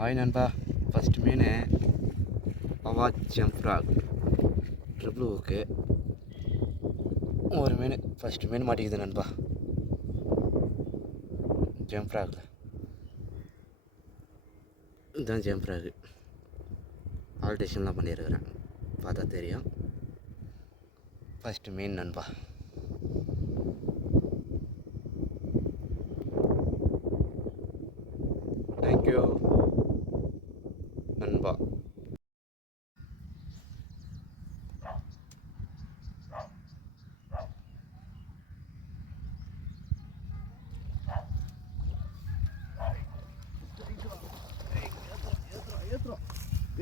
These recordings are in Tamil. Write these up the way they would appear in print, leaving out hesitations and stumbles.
ஹாய் நண்பா. ஃபஸ்ட்டு மீன் அவாச் ஜம்ப்ராக் ட்ரிபிள் ஓகே. ஒரு மீன் ஃபஸ்ட்டு மீன் மாட்டிக்குது நண்பா. ஜம்ப்ராகில் இதுதான் ஜம்ப்ராகு. ஆல்ட்ரேஷன்லாம் பண்ணியிருக்கிறேன், பார்த்தா தெரியும். ஃபஸ்ட்டு மீன் நண்பா. தேங்க்யூ நண்பா.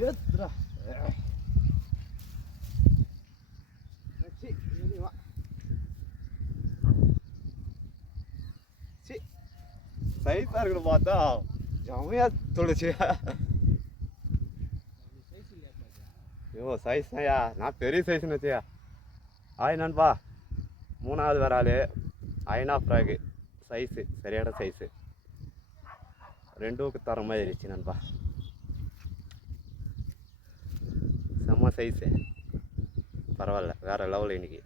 ஏத்துறா சைஸாக இருக்குன்னு பார்த்தா செம்மையா தொலைச்சு. ஐயோ சைஸ் தான்யா, நான் பெரிய சைஸ்னு வச்சியா. ஆய் நண்பா, மூணாவது வராள் ஐனா ஃப்ராகு. சைஸு சரியான சைஸு, ரெண்டுக்கு தர மாதிரி இருந்துச்சு நண்பா. செம்ம சைஸு, பரவாயில்ல, வேறு லெவல் இன்றைக்கி.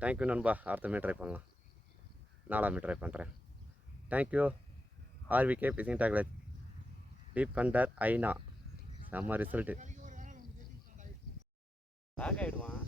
தேங்க்யூ நண்பா. அடுத்த மீன் ட்ரை பண்ணலாம், 4ஆம் மீன் ட்ரை பண்ணுறேன். Thank you. RVK fishing tackle deep under ஐனா. செம்ம ரிசல்ட்டு. பேக் ஆகிடுவான்.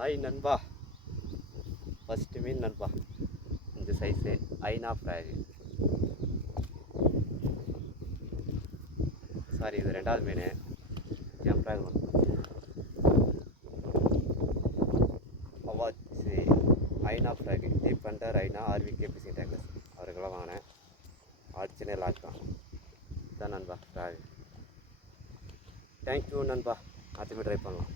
ஹாய் நண்பா, ஃபஸ்ட்டு மீன் நண்பா. இந்த சைஸு ஐனா ஃப்ராகு. சாரி, இது 2வது மீன் ஜம்ப்ராக். அவாச்சு ஐனா ஃப்ராகு டீப் அண்டர் ஐனா ஆர்விகே பிசிங் டேக்லெட். அவருக்கெல்லாம் வாங்கினேன். ஆடிச்சுனே லாக் தான். இதான் நண்பா ஃப்ராகு. தேங்க்யூ நண்பா. அடுத்த மீன் ட்ரை பண்ணலாம்.